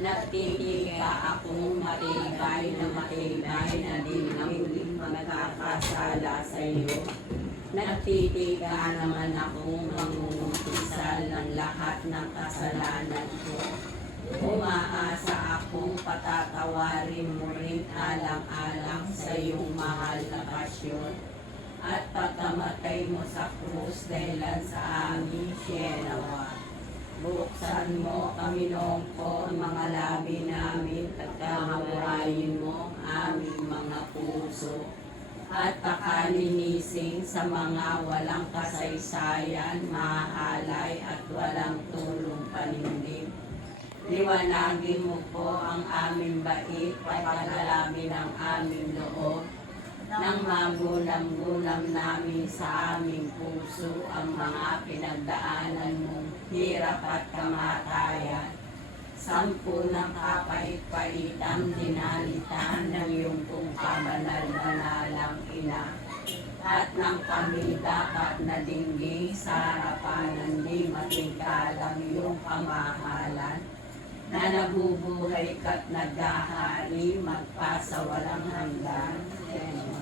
Nagtitika akong matibay na di muling magkakasala sa iyo. Nagtitika naman akong mangungumpisal ng lahat ng kasalanan ko. Umaasa akong patatawarin mo rin alang-alang sa iyong mahal na pasyon at pagkamatay mo sa krus dahilan sa aming sienawa. Buksan mo, Panginoon ko, ang mga labi namin at kamawain mo ang aming mga puso at pakalinisin sa mga walang kasaysayan, mahalay at walang tulong panindig. Liwanagin mo po ang aming bait, pagkalalamin ang aming loob, nang magulam-gulam namin sa aming puso ang mga pinagdaanan mong hirap at kamatayan. 10 ng kapait-paitang dinalitan ng iyong kung kabanal-banalang ina, at ng kami dapat na dinggin sa harapan ng di matingkalang iyong kamahalan, na nabubuhay ka't naghahari magpasawalang hanggan. Amen.